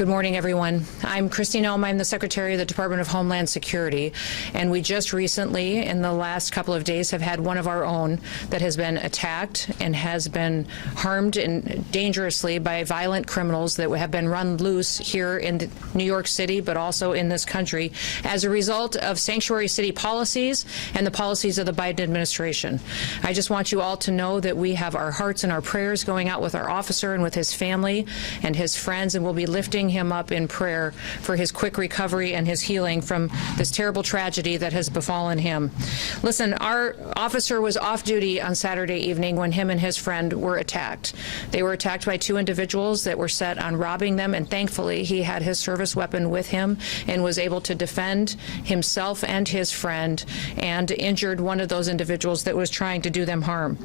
Good morning, everyone. I'm Kristi Noem. I'm the Secretary of the Department of Homeland Security, and we just recently, in the last couple of days, have had one of our own that has been attacked and has been harmed dangerously by violent criminals that have been run loose here in New York City, but also in this country, as a result of sanctuary city policies and the policies of the Biden administration. I just want you all to know that we have our hearts and our prayers going out with our officer and with his family and his friends, and we'll be lifting him up in prayer for his quick recovery and his healing from this terrible tragedy that has befallen him. Listen, our officer was off duty on Saturday evening when him and his friend were attacked. They were attacked by two individuals that were set on robbing them, and thankfully he had his service weapon with him and was able to defend himself and his friend, and injured one of those individuals that was trying to do them harm.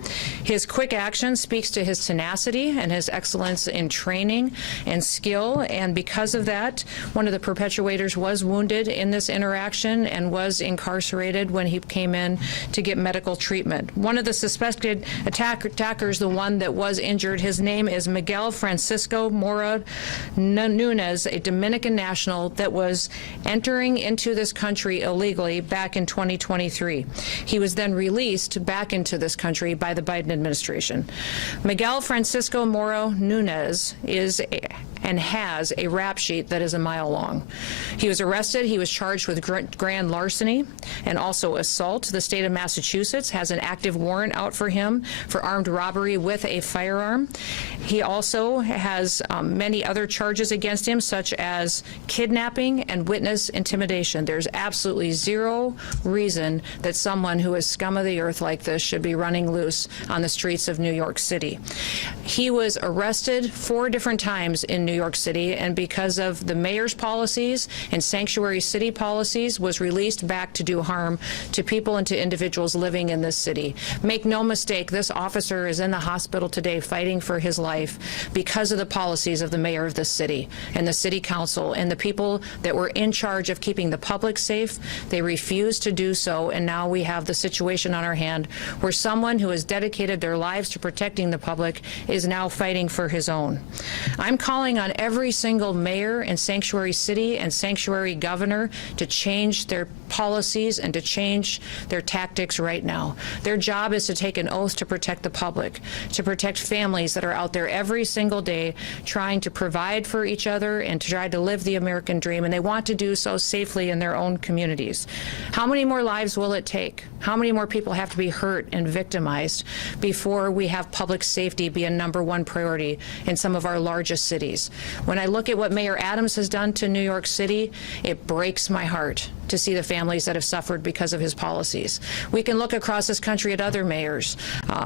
His quick action speaks to his tenacity and his excellence in training and skill, and because of that, one of the perpetuators was wounded in this interaction and was incarcerated when he came in to get medical treatment. One of the suspected attackers, the one that was injured, his name is Miguel Francisco Mora Nunez, a Dominican national that was entering into this country illegally back in 2023. He was then released back into this country by the Biden administration. Miguel Francisco Mora Nunez is and has a rap sheet that is a mile long. He was arrested. He was charged with grand larceny and also assault. The state of Massachusetts has an active warrant out for him for armed robbery with a firearm. He also has many other charges against him, such as kidnapping and witness intimidation. There's absolutely zero reason that someone who is scum of the earth like this should be running loose on the streets of New York City. He was arrested 4 different times in New York City, and because of the mayor's policies and sanctuary city policies, was released back to do harm to people and to individuals living in this city. Make no mistake, this officer is in the hospital today fighting for his life because of the policies of the mayor of this city and the city council and the people that were in charge of keeping the public safe. They refused to do so, and now we have the situation on our hand where someone who has dedicated their lives to protecting the public is now fighting for his own. I'm calling on every single mayor and sanctuary city and sanctuary governor to change their policies and to change their tactics right now. Their job is to take an oath to protect the public, to protect families that are out there every single day trying to provide for each other and to try to live the American dream, and they want to do so safely in their own communities. How many more lives will it take? How many more people have to be hurt and victimized before we have public safety be a #1 priority in some of our largest cities? When I look at what Mayor Adams has done to New York City, it breaks my heart to see the families that have suffered because of his policies. We can look across this country at other mayors.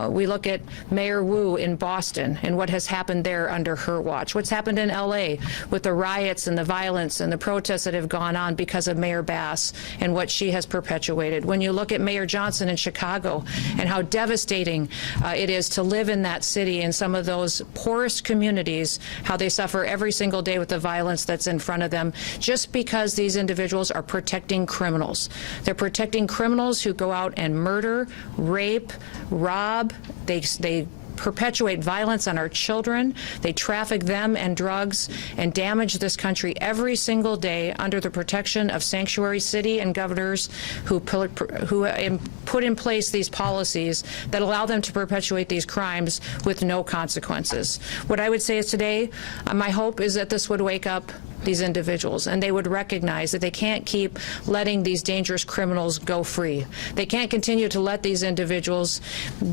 We look at Mayor Wu in Boston and what has happened there under her watch. What's happened in LA with the riots and the violence and the protests that have gone on because of Mayor Bass and what she has perpetuated. When you look at Mayor Johnson in Chicago and how devastating it is to live in that city, in some of those poorest communities, how they suffer every single day with the violence that's in front of them, just because these individuals are protecting criminals. They're protecting criminals who go out and murder, rape, rob. They perpetuate violence on our children. They traffic them and drugs and damage this country every single day under the protection of sanctuary city and governors who put in place these policies that allow them to perpetuate these crimes with no consequences. What I would say is today, my hope is that this would wake up these individuals, and they would recognize that they can't keep letting these dangerous criminals go free. They can't continue to let these individuals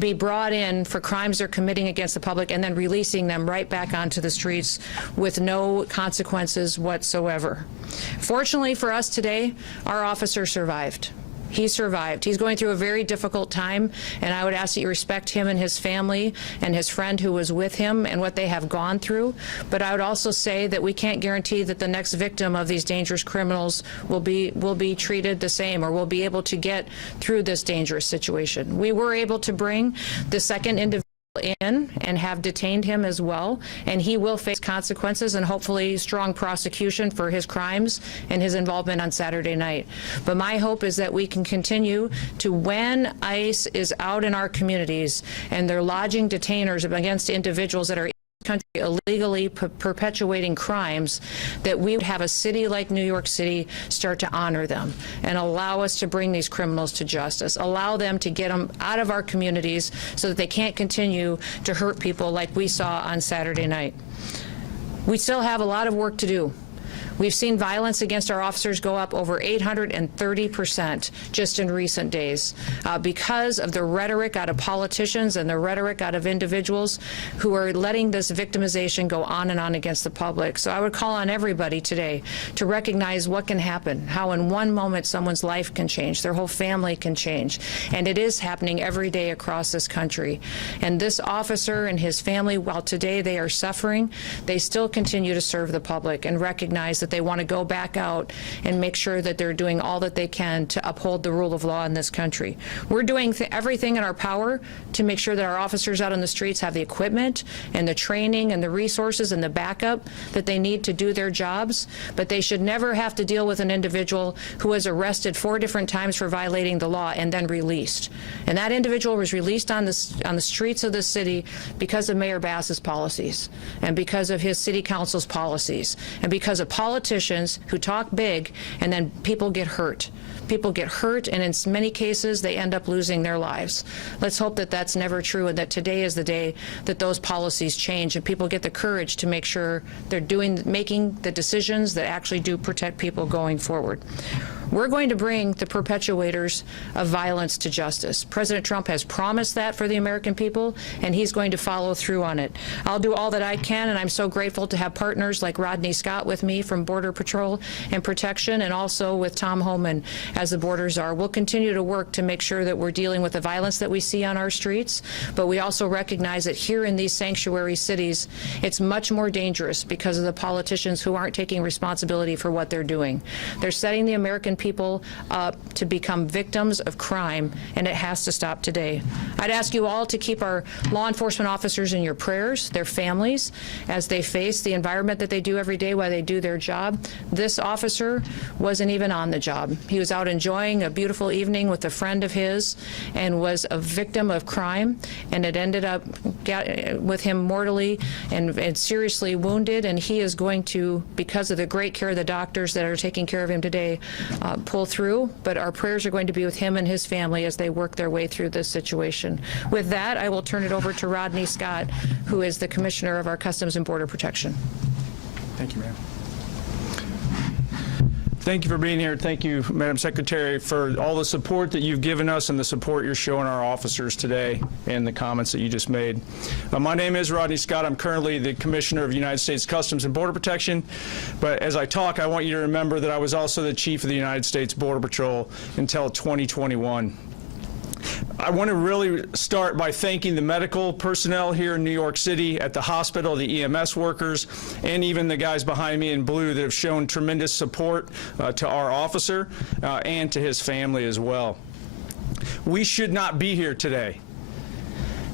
be brought in for crimes they're committing against the public and then releasing them right back onto the streets with no consequences whatsoever. Fortunately for us today, our officer survived. He survived. He's going through a very difficult time, and I would ask that you respect him and his family and his friend who was with him and what they have gone through. But I would also say that we can't guarantee that the next victim of these dangerous criminals will be treated the same or will be able to get through this dangerous situation. We were able to bring the second individual in and have detained him as well, and he will face consequences and hopefully strong prosecution for his crimes and his involvement on Saturday night. But my hope is that we can continue to, when ICE is out in our communities and they're lodging detainers against individuals that are country illegally perpetuating crimes, that we would have a city like New York City start to honor them and allow us to bring these criminals to justice, allow them to get them out of our communities so that they can't continue to hurt people like we saw on Saturday night. We still have a lot of work to do. We've seen violence against our officers go up over 830% just in recent days because of the rhetoric out of politicians and the rhetoric out of individuals who are letting this victimization go on and on against the public. So I would call on everybody today to recognize what can happen, how in one moment someone's life can change, their whole family can change, and it is happening every day across this country. And this officer and his family, while today they are suffering, they still continue to serve the public and recognize that they want to go back out and make sure that they're doing all that they can to uphold the rule of law in this country. We're doing everything in our power to make sure that our officers out on the streets have the equipment and the training and the resources and the backup that they need to do their jobs, but they should never have to deal with an individual who was arrested 4 different times for violating the law and then released. And that individual was released on the streets of the city because of Mayor Bass's policies and because of his city council's policies and because of politicians who talk big, and then people get hurt. People get hurt, and in many cases, they end up losing their lives. Let's hope that that's never true, and that today is the day that those policies change, and people get the courage to make sure they're making the decisions that actually do protect people going forward. We're going to bring the perpetuators of violence to justice. President Trump has promised that for the American people, and he's going to follow through on it. I'll do all that I can, and I'm so grateful to have partners like Rodney Scott with me from Border Patrol and Protection, and also with Tom Homeland as the border czar. We'll continue to work to make sure that we're dealing with the violence that we see on our streets, but we also recognize that here in these sanctuary cities, it's much more dangerous because of the politicians who aren't taking responsibility for what they're doing. They're setting the American people up to become victims of crime, and it has to stop today. I'd ask you all to keep our law enforcement officers in your prayers, their families, as they face the environment that they do every day while they do their job. This officer wasn't even on the job. He was out enjoying a beautiful evening with a friend of his and was a victim of crime, and it ended up with him mortally and seriously wounded, and he is going to, because of the great care of the doctors that are taking care of him today, pull through, but our prayers are going to be with him and his family as they work their way through this situation. With that, I will turn it over to Rodney Scott, who is the Commissioner of our Customs and Border Protection. Thank you, ma'am. Thank you for being here. Thank you, Madam Secretary, for all the support that you've given us and the support you're showing our officers today and the comments that you just made. My name is Rodney Scott. I'm currently the Commissioner of United States Customs and Border Protection. But as I talk, I want you to remember that I was also the Chief of the United States Border Patrol until 2021. I want to really start by thanking the medical personnel here in New York City at the hospital, the EMS workers, and even the guys behind me in blue that have shown tremendous support to our officer and to his family as well. We should not be here today.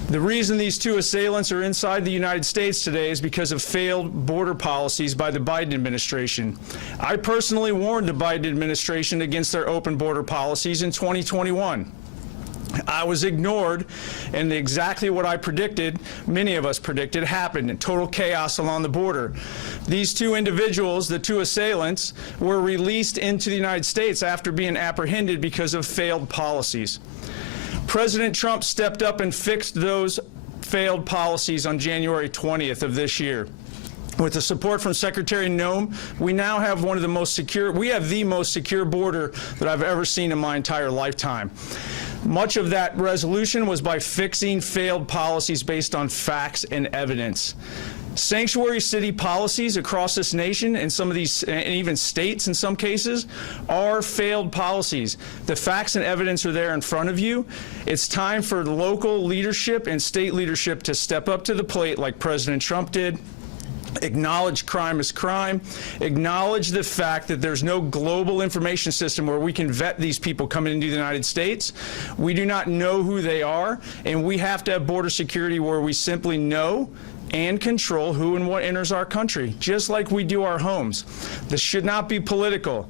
The reason these 2 assailants are inside the United States today is because of failed border policies by the Biden administration. I personally warned the Biden administration against their open border policies in 2021. I was ignored, and exactly what I predicted, many of us predicted, happened, in total chaos along the border. These 2 individuals, the 2 assailants, were released into the United States after being apprehended because of failed policies. President Trump stepped up and fixed those failed policies on January 20th of this year. With the support from Secretary Noem, we now have the most secure border that I've ever seen in my entire lifetime. Much of that resolution was by fixing failed policies based on facts and evidence. Sanctuary city policies across this nation, and some of these, and even states in some cases, are failed policies. The facts and evidence are there in front of you. It's time for local leadership and state leadership to step up to the plate like President Trump did. Acknowledge crime is crime. Acknowledge the fact that there's no global information system where we can vet these people coming into the United States. We do not know who they are, and we have to have border security where we simply know and control who and what enters our country, just like we do our homes. This should not be political.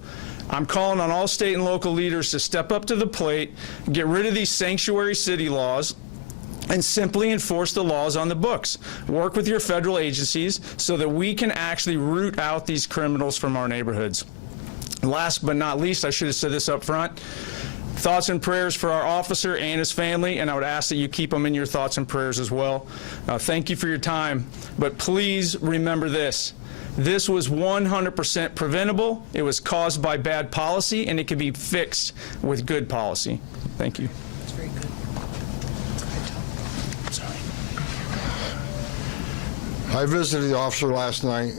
I'm calling on all state and local leaders to step up to the plate, get rid of these sanctuary city laws, and simply enforce the laws on the books. Work with your federal agencies so that we can actually root out these criminals from our neighborhoods. Last but not least, I should have said this up front, thoughts and prayers for our officer and his family, and I would ask that you keep them in your thoughts and prayers as well. Thank you for your time, but please remember this. This was 100% preventable. It was caused by bad policy, and it can be fixed with good policy. Thank you. That's very good. I visited the officer last night.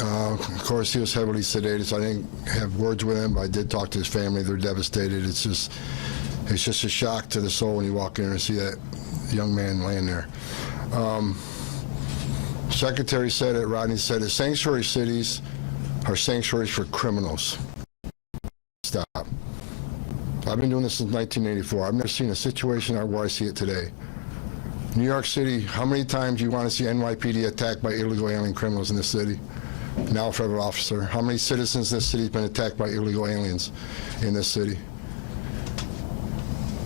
Of course, he was heavily sedated, so I didn't have words with him, but I did talk to his family. They're devastated. It's just a shock to the soul when you walk in and see that young man laying there. Secretary said it, Rodney said it, sanctuary cities are sanctuaries for criminals. Stop. I've been doing this since 1984. I've never seen a situation where I see it today. New York City, how many times do you want to see NYPD attacked by illegal alien criminals in this city? Now a federal officer. How many citizens in this city have been attacked by illegal aliens in this city?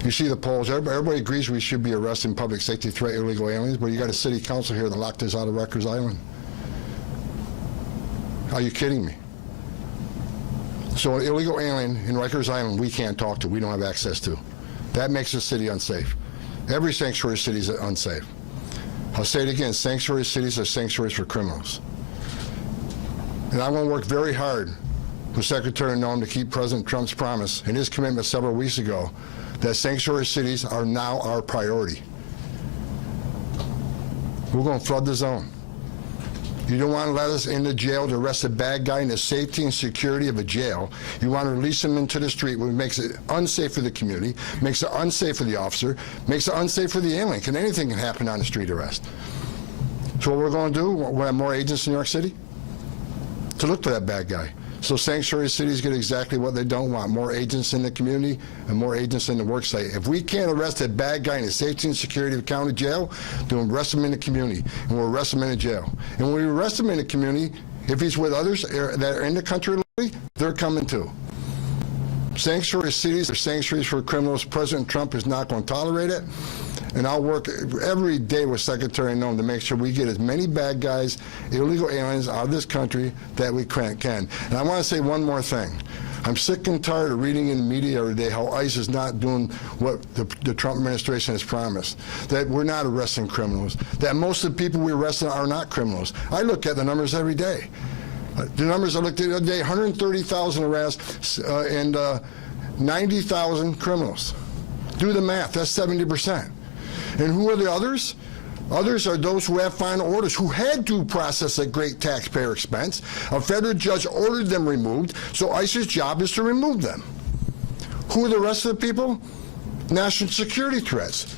You see the polls. Everybody agrees we should be arresting public safety threat illegal aliens, but you got a city council here that locked us out of Rikers Island. Are you kidding me? So an illegal alien in Rikers Island we can't talk to, we don't have access to. That makes the city unsafe. Every sanctuary city is unsafe. I'll say it again, sanctuary cities are sanctuaries for criminals. And I want to work very hard with Secretary Noem to keep President Trump's promise and his commitment several weeks ago that sanctuary cities are now our priority. We're going to flood the zone. You don't want to let us into jail to arrest a bad guy in the safety and security of a jail. You want to release him into the street, which makes it unsafe for the community, makes it unsafe for the officer, makes it unsafe for the alien. Anything can happen on a street arrest. So what we're going to do, we'll have more agents in New York City to look for that bad guy. So sanctuary cities get exactly what they don't want, more agents in the community and more agents in the work site. If we can't arrest a bad guy in the safety and security of the county jail, then we'll arrest him in the community, and we'll arrest him in the jail. And when we arrest him in the community, if he's with others that are in the country, they're coming too. Sanctuary cities are sanctuaries for criminals. President Trump is not going to tolerate it. And I'll work every day with Secretary Noem to make sure we get as many bad guys, illegal aliens out of this country that we can. And I want to say one more thing. I'm sick and tired of reading in the media every day how ICE is not doing what the Trump administration has promised, that we're not arresting criminals, that most of the people we arrest are not criminals. I look at the numbers every day. The numbers I looked at the other day, 130,000 arrests and 90,000 criminals. Do the math, that's 70%. And who are the others? Others are those who have final orders, who had due process at great taxpayer expense. A federal judge ordered them removed, so ICE's job is to remove them. Who are the rest of the people? National security threats.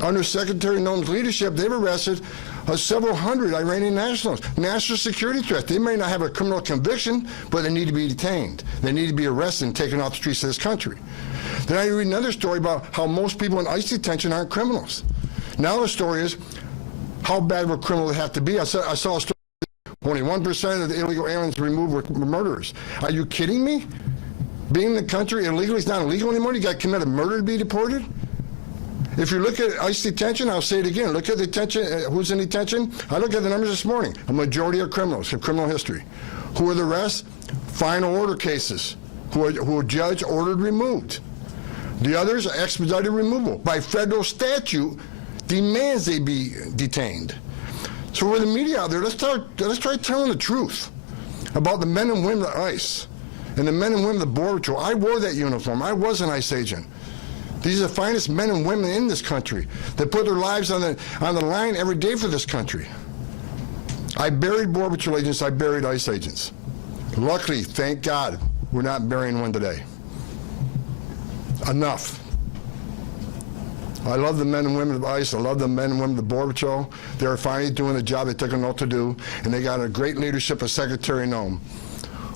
Under Secretary Noem's leadership, they've arrested several hundred Iranian nationals. National security threats. They may not have a criminal conviction, but they need to be detained. They need to be arrested and taken off the streets of this country. Then I read another story about how most people in ICE detention aren't criminals. Now the story is, how bad would criminals have to be? I saw a story, only 1% of the illegal aliens removed were murderers. Are you kidding me? Being in the country illegally is not illegal anymore? You got to commit a murder to be deported? If you look at ICE detention, I'll say it again, look at the detention, who's in detention? I looked at the numbers this morning. A majority are criminals, have criminal history. Who are the rest? Final order cases, who a judge ordered removed. The others are expedited removal. By federal statute, demands they be detained. So with the media out there, let's try telling the truth about the men and women of ICE and the men and women of the Border Patrol. I wore that uniform. I was an ICE agent. These are the finest men and women in this country that put their lives on the line every day for this country. I buried Border Patrol agents. I buried ICE agents. Luckily, thank God, we're not burying one today. Enough. I love the men and women of ICE. I love the men and women of the Border Patrol. They're finally doing the job they took a note to do, and they got a great leadership of Secretary Noem,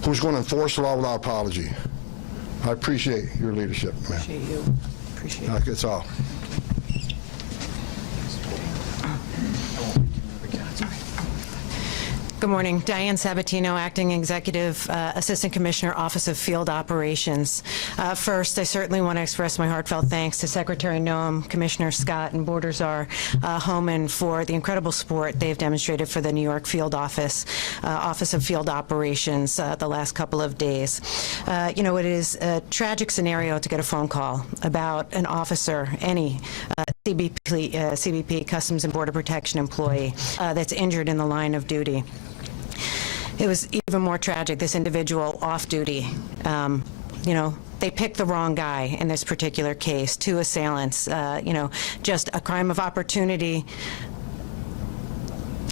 who's going to enforce the law without apology. I appreciate your leadership, man. Appreciate you. Appreciate it. That's all. Good morning. Diane Sabatino, Acting Executive Assistant Commissioner, Office of Field Operations. First, I certainly want to express my heartfelt thanks to Secretary Noem, Commissioner Scott, and Border Czar Homeland for the incredible support they've demonstrated for the New York Field Office of Field Operations the last couple of days. You know, it is a tragic scenario to get a phone call about an officer, any CBP, Customs and Border Protection employee, that's injured in the line of duty. It was even more tragic, this individual off duty. You know, they picked the wrong guy in this particular case, two assailants, you know, just a crime of opportunity.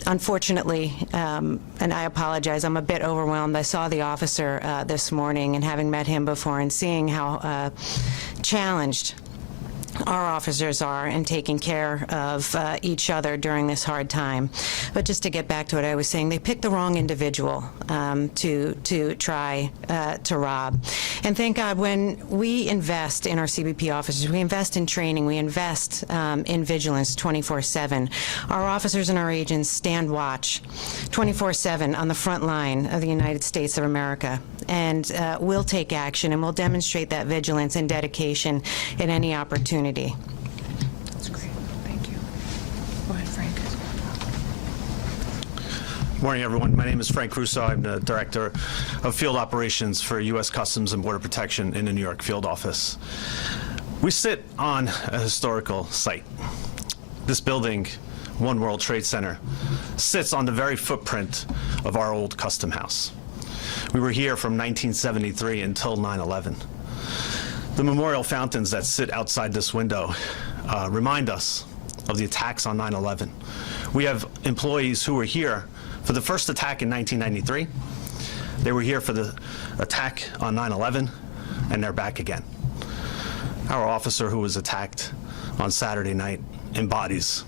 Unfortunately, and I apologize, I'm a bit overwhelmed. I saw the officer this morning, and having met him before and seeing how challenged our officers are in taking care of each other during this hard time. But just to get back to what I was saying, they picked the wrong individual to try to rob. And thank God, when we invest in our CBP officers, we invest in training, we invest in vigilance 24/7. Our officers and our agents stand watch 24/7 on the front line of the United States of America. And we'll take action, and we'll demonstrate that vigilance and dedication in any opportunity. That's great. Thank you. Go ahead, Frank. Morning, everyone. My name is Frank Russo. I'm the Director of Field Operations for U.S. Customs and Border Protection in the New York Field Office. We sit on a historical site. This building, One World Trade Center, sits on the very footprint of our old custom house. We were here from 1973 until 9/11. The memorial fountains that sit outside this window remind us of the attacks on 9/11. We have employees who were here for the first attack in 1993. They were here for the attack on 9/11, and they're back again. Our officer who was attacked on Saturday night embodies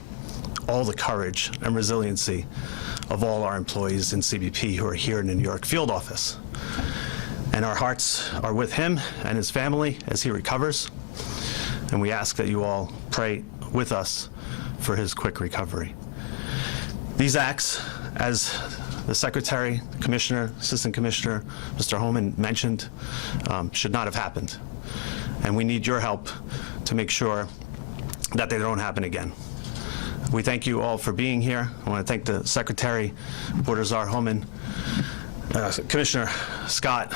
all the courage and resiliency of all our employees in CBP who are here in the New York Field Office. And our hearts are with him and his family as he recovers. And we ask that you all pray with us for his quick recovery. These acts, as the Secretary, Commissioner, Assistant Commissioner, Mr. Homeland mentioned, should not have happened. And we need your help to make sure that they don't happen again. We thank you all for being here. I want to thank the Secretary, Border Czar Homeland, Commissioner Scott,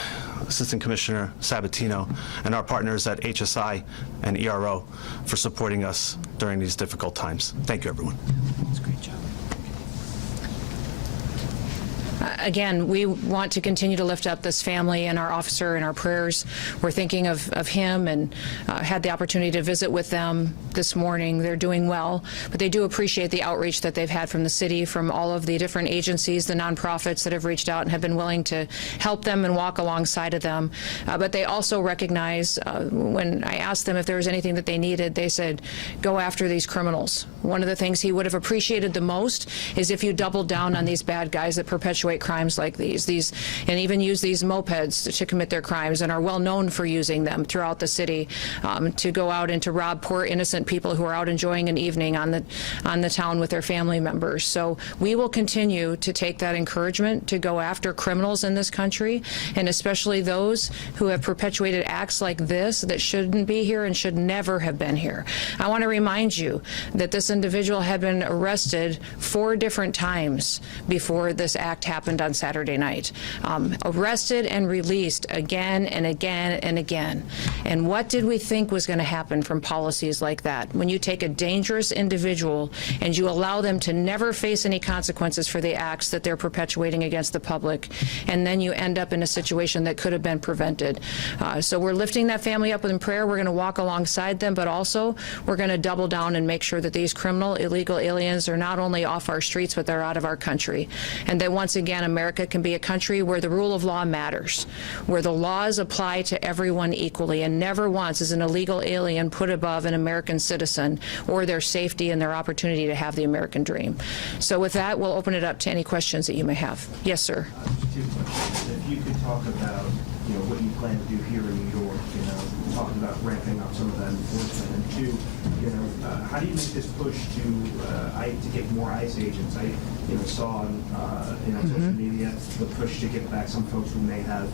Assistant Commissioner Sabatino, and our partners at HSI and ERO for supporting us during these difficult times. Thank you, everyone. That's a great job. Again, we want to continue to lift up this family and our officer in our prayers. We're thinking of him, and had the opportunity to visit with them this morning. They're doing well, but they do appreciate the outreach that they've had from the city, from all of the different agencies, the nonprofits that have reached out and have been willing to help them and walk alongside of them. But they also recognize, when I asked them if there was anything that they needed, they said, go after these criminals. One of the things he would have appreciated the most is if you doubled down on these bad guys that perpetuate crimes like these, and even use these mopeds to commit their crimes and are well known for using them throughout the city, to go out and to rob poor innocent people who are out enjoying an evening on the town with their family members. So we will continue to take that encouragement to go after criminals in this country, and especially those who have perpetuated acts like this that shouldn't be here and should never have been here. I want to remind you that this individual had been arrested 4 different times before this act happened on Saturday night. Arrested and released again and again and again. And what did we think was going to happen from policies like that? When you take a dangerous individual and you allow them to never face any consequences for the acts that they're perpetuating against the public, and then you end up in a situation that could have been prevented. So we're lifting that family up in prayer. We're going to walk alongside them, but also we're going to double down and make sure that these criminal, illegal aliens are not only off our streets, but they're out of our country. And that once again, America can be a country where the rule of law matters, where the laws apply to everyone equally, and never once is an illegal alien put above an American citizen or their safety and their opportunity to have the American dream. So with that, we'll open it up to any questions that you may have. Yes, sir. 2 questions. If you could talk about, what you plan to do here in New York, talking about ramping up some of that enforcement, and to, how do you make this push to get more ICE agents? I, saw on, social media the push to get back some folks who may have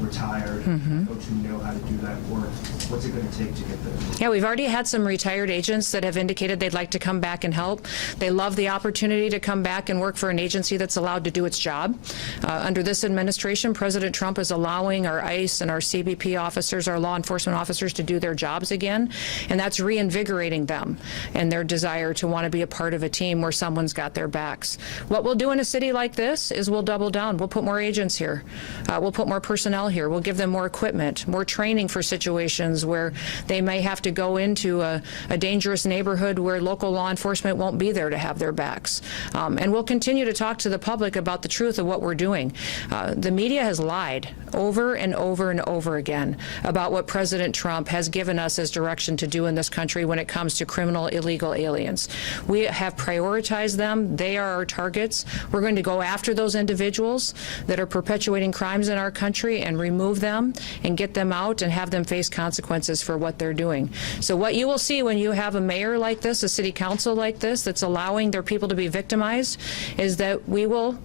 retired, folks who know how to do that work. What's it going to take to get them? Yeah, we've already had some retired agents that have indicated they'd like to come back and help. They love the opportunity to come back and work for an agency that's allowed to do its job. Under this administration, President Trump is allowing our ICE and our CBP officers, our law enforcement officers, to do their jobs again, and that's reinvigorating them and their desire to want to be a part of a team where someone's got their backs. What we'll do in a city like this is we'll double down. We'll put more agents here. We'll put more personnel here. We'll give them more equipment, more training for situations where they may have to go into a dangerous neighborhood where local law enforcement won't be there to have their backs. And we'll continue to talk to the public about the truth of what we're doing. The media has lied over and over and over again about what President Trump has given us as direction to do in this country when it comes to criminal illegal aliens. We have prioritized them. They are our targets. We're going to go after those individuals that are perpetuating crimes in our country and remove them and get them out and have them face consequences for what they're doing. So what you will see when you have a mayor like this, a city council like this, that's allowing their people to be victimized, is that we will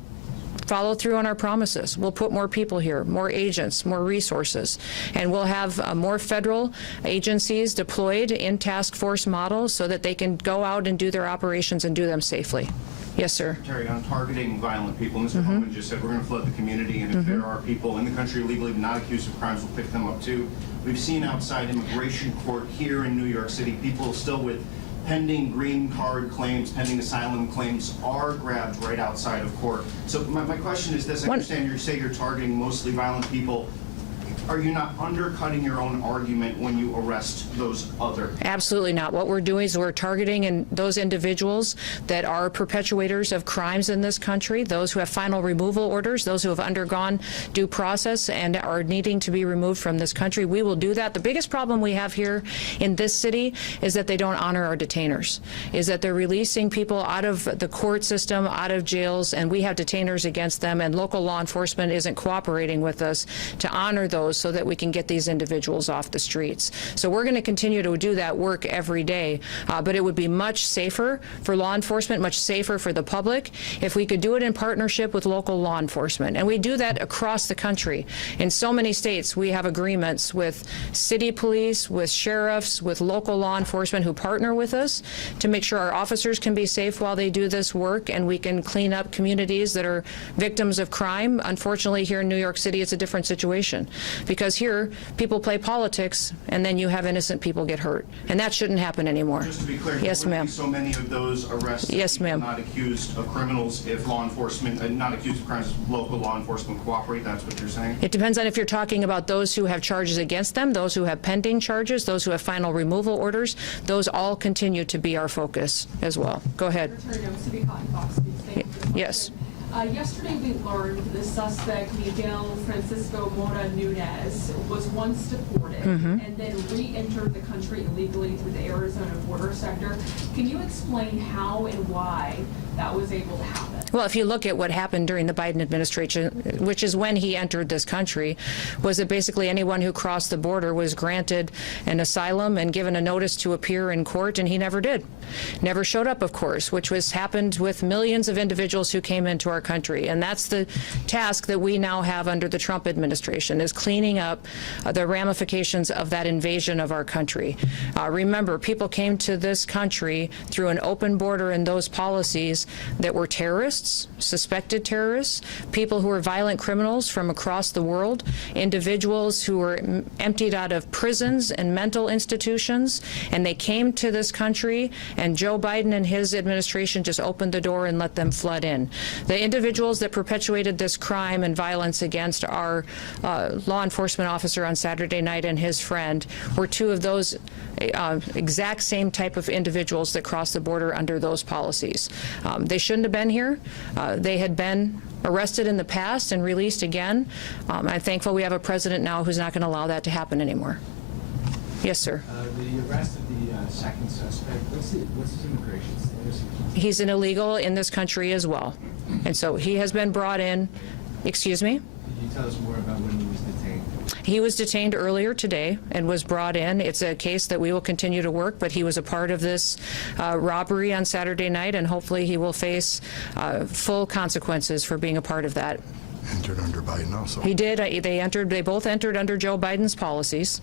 follow through on our promises. We'll put more people here, more agents, more resources, and we'll have more federal agencies deployed in task force models so that they can go out and do their operations and do them safely. Yes, sir. Terry, on targeting violent people, Mr. Homeland just said we're going to flood the community, and if there are people in the country legally not accused of crimes, we'll pick them up too. We've seen outside immigration court here in New York City, people still with pending green card claims, pending asylum claims are grabbed right outside of court. So my question is this: I understand you say you're targeting mostly violent people. Are you not undercutting your own argument when you arrest those other? Absolutely not. What we're doing is we're targeting those individuals that are perpetuators of crimes in this country, those who have final removal orders, those who have undergone due process and are needing to be removed from this country. We will do that. The biggest problem we have here in this city is that they don't honor our detainers, is that they're releasing people out of the court system, out of jails, and we have detainers against them, and local law enforcement isn't cooperating with us to honor those so that we can get these individuals off the streets. So we're going to continue to do that work every day, but it would be much safer for law enforcement, much safer for the public, if we could do it in partnership with local law enforcement. And we do that across the country. In so many states, we have agreements with city police, with sheriffs, with local law enforcement who partner with us to make sure our officers can be safe while they do this work, and we can clean up communities that are victims of crime. Unfortunately, here in New York City, it's a different situation, because here people play politics and then you have innocent people get hurt, and that shouldn't happen anymore. Just to be clear, yes, ma'am. So many of those arrests, yes, ma'am, not accused of criminals, if law enforcement, not accused of crimes, local law enforcement cooperate. That's what you're saying? It depends on if you're talking about those who have charges against them, those who have pending charges, those who have final removal orders. Those all continue to be our focus as well. Go ahead. Yes. Yesterday we learned the suspect, Miguel Francisco Mora Nunez, was once deported and then re-entered the country illegally through the Arizona border sector. Can you explain how and why that was able to happen? Well, if you look at what happened during the Biden administration, which is when he entered this country, was that basically anyone who crossed the border was granted an asylum and given a notice to appear in court, and he never did. Never showed up, of course, which was happened with millions of individuals who came into our country. And that's the task that we now have under the Trump administration, is cleaning up the ramifications of that invasion of our country. Remember, people came to this country through an open border and those policies that were terrorists, suspected terrorists, people who were violent criminals from across the world, individuals who were emptied out of prisons and mental institutions, and they came to this country, and Joe Biden and his administration just opened the door and let them flood in. The individuals that perpetuated this crime and violence against our law enforcement officer on Saturday night and his friend were two of those exact same type of individuals that crossed the border under those policies. They shouldn't have been here. They had been arrested in the past and released again. I'm thankful we have a president now who's not going to allow that to happen anymore. Yes, sir. The arrest of the second suspect, what's his immigration status? He's an illegal in this country as well. And so he has been brought in. Excuse me? Can you tell us more about when he was detained? He was detained earlier today and was brought in. It's a case that we will continue to work, but he was a part of this robbery on Saturday night, and hopefully he will face full consequences for being a part of that. Entered under Biden also. He did. They both entered under Joe Biden's policies,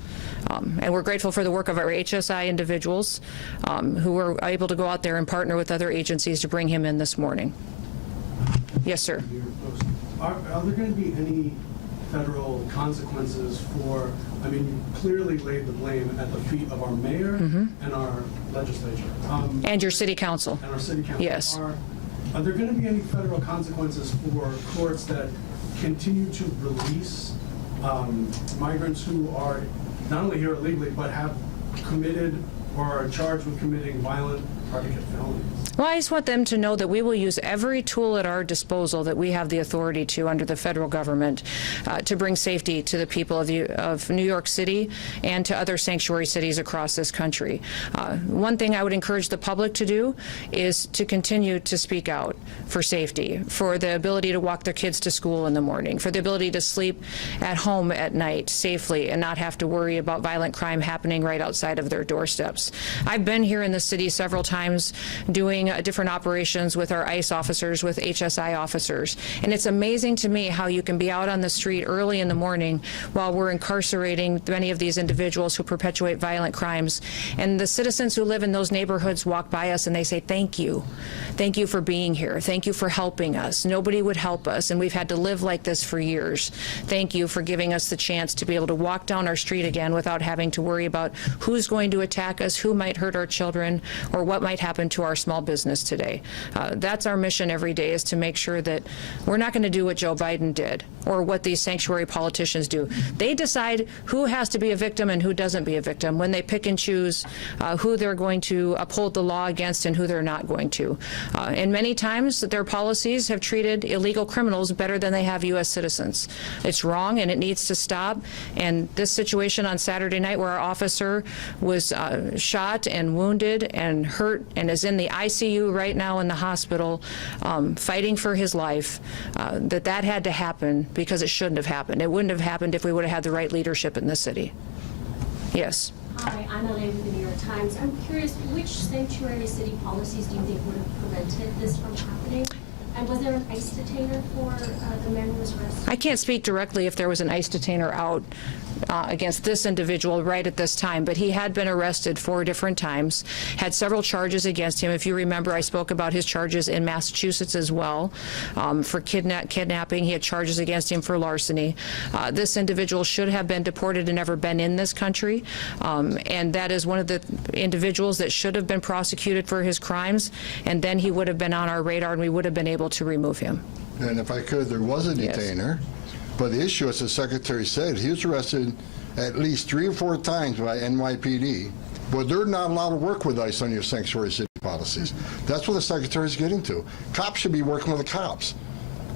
and we're grateful for the work of our HSI individuals who were able to go out there and partner with other agencies to bring him in this morning. Yes, sir. Are there going to be any federal consequences for, I mean, you clearly laid the blame at the feet of our mayor and our legislature. And your city council. And our city council. Yes. Are there going to be any federal consequences for courts that continue to release migrants who are not only here illegally, but have committed or are charged with committing violent predicate felonies? Well, I just want them to know that we will use every tool at our disposal that we have the authority to under the federal government to bring safety to the people of New York City and to other sanctuary cities across this country. One thing I would encourage the public to do is to continue to speak out for safety, for the ability to walk their kids to school in the morning, for the ability to sleep at home at night safely and not have to worry about violent crime happening right outside of their doorsteps. I've been here in the city several times doing different operations with our ICE officers, with HSI officers, and it's amazing to me how you can be out on the street early in the morning while we're incarcerating many of these individuals who perpetuate violent crimes, and the citizens who live in those neighborhoods walk by us and they say, thank you for being here, thank you for helping us. Nobody would help us, and we've had to live like this for years. Thank you for giving us the chance to be able to walk down our street again without having to worry about who's going to attack us, who might hurt our children, or what might happen to our small business today. That's our mission every day, is to make sure that we're not going to do what Joe Biden did or what these sanctuary politicians do. They decide who has to be a victim and who doesn't be a victim when they pick and choose who they're going to uphold the law against and who they're not going to. And many times their policies have treated illegal criminals better than they have U.S. citizens. It's wrong and it needs to stop. And this situation on Saturday night where our officer was shot and wounded and hurt and is in the ICU right now in the hospital fighting for his life, that had to happen because it shouldn't have happened. It wouldn't have happened if we would have had the right leadership in this city. Yes. Hi, I'm Elaine with the New York Times. I'm curious, which sanctuary city policies do you think would have prevented this from happening? And was there an ICE detainer for the man who was arrested? I can't speak directly if there was an ICE detainer out against this individual right at this time, but he had been arrested 4 different times, had several charges against him. If you remember, I spoke about his charges in Massachusetts as well for kidnapping. He had charges against him for larceny. This individual should have been deported and never been in this country, and that is one of the individuals that should have been prosecuted for his crimes, and then he would have been on our radar and we would have been able to remove him. And if I could, there was a detainer, but the issue, as the Secretary said, he was arrested at least 3 or 4 times by NYPD, but they're not allowed to work with ICE on your sanctuary city policies. That's what the Secretary's getting to. Cops should be working with the cops.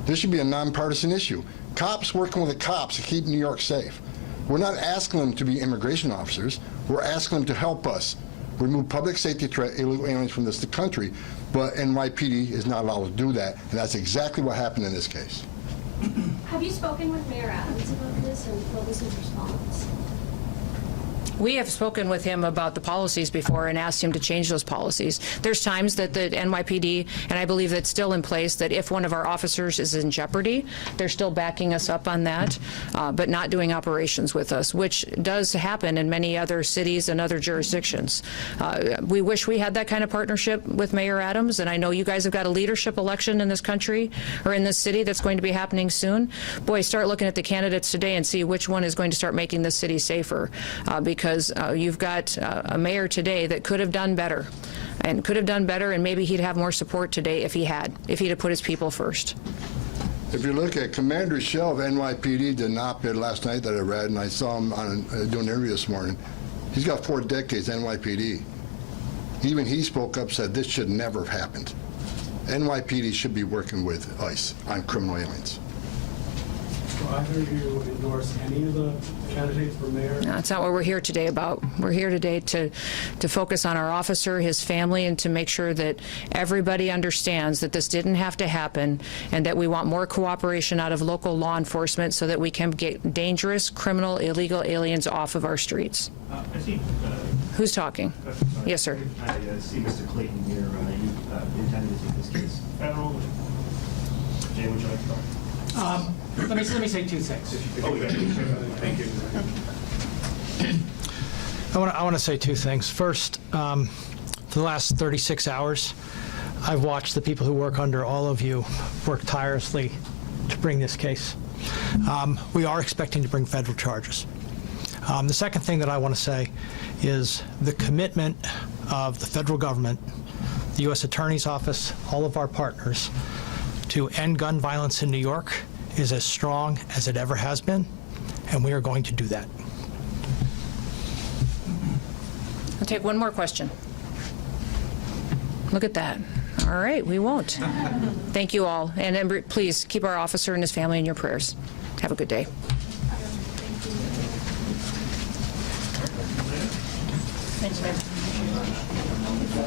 This should be a nonpartisan issue. Cops working with the cops to keep New York safe. We're not asking them to be immigration officers. We're asking them to help us remove public safety threat illegal aliens from this country, but NYPD is not allowed to do that, and that's exactly what happened in this case. Have you spoken with Mayor Adams about this, and what was his response? We have spoken with him about the policies before and asked him to change those policies. There's times that the NYPD, and I believe that's still in place, that if one of our officers is in jeopardy, they're still backing us up on that, but not doing operations with us, which does happen in many other cities and other jurisdictions. We wish we had that kind of partnership with Mayor Adams, and I know you guys have got a leadership election in this country or in this city that's going to be happening soon. Boy, start looking at the candidates today and see which one is going to start making this city safer, because you've got a mayor today that could have done better, and maybe he'd have more support today if he'd have put his people first. If you look at Commander Shell of NYPD did an op-ed last night that I read, and I saw him on doing an interview this morning. He's got 4 decades NYPD. Even he spoke up, said this should never have happened. NYPD should be working with ICE on criminal aliens. either of you endorse any of the candidates for mayor? No, that's not what we're here today about. We're here today to focus on our officer, his family, and to make sure that everybody understands that this didn't have to happen and that we want more cooperation out of local law enforcement so that we can get dangerous, criminal, illegal aliens off of our streets. I see, Who's talking? sorry. Yes, sir. I see Mr. Clayton here. You intended to take this case federal. Jay, would you like to start? Let me say two things. Oh, yeah. Thank you. I want to say two things. First, for the last 36 hours, I've watched the people who work under all of you work tirelessly to bring this case. We are expecting to bring federal charges. The second thing that I want to say is the commitment of the federal government, the U.S. Attorney's Office, all of our partners, to end gun violence in New York is as strong as it ever has been, and we are going to do that. I'll take one more question. Look at that. All right, we won't. Thank you all. And please keep our officer and his family in your prayers. Have a good day. Thanks, man.